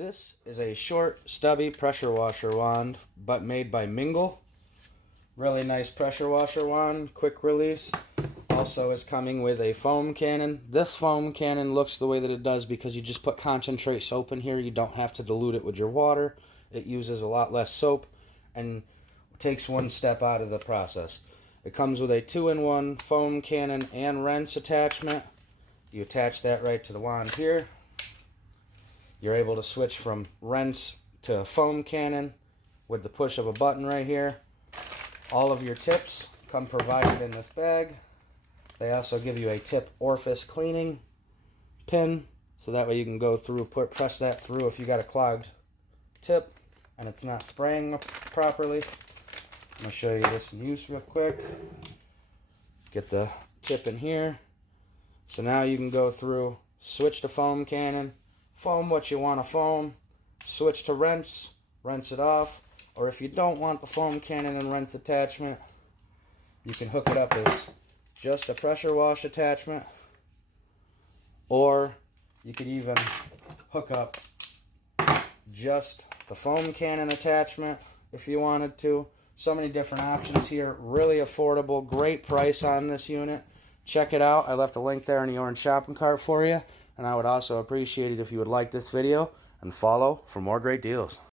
This is a short, stubby pressure washer wand, but made by Mingle. Really nice pressure washer wand, quick release. Also is coming with a foam cannon. This foam cannon looks the way that it does because you just put concentrate soap in here. You don't have to dilute it with your water. It uses a lot less soap and takes one step out of the process. It comes with a 2-in-1 foam cannon and rinse attachment. You attach that right to the wand here. You're able to switch from rinse to foam cannon with the push of a button right here. All of your tips come provided in this bag. They also give you a tip orifice cleaning pin, so that way you can go through, press that through if you got a clogged tip and it's not spraying properly. I'm going to show you this in use real quick. Get the tip in here. So now you can go through, switch to foam cannon, foam what you want to foam, switch to rinse, rinse it off, or if you don't want the foam cannon and rinse attachment, you can hook it up as just a pressure wash attachment, or you could even hook up just the foam cannon attachment if you wanted to. So many different options here, really affordable, great price on this unit. Check it out. I left a link there in the orange shopping cart for you. And I would also appreciate it if you would like this video and follow for more great deals.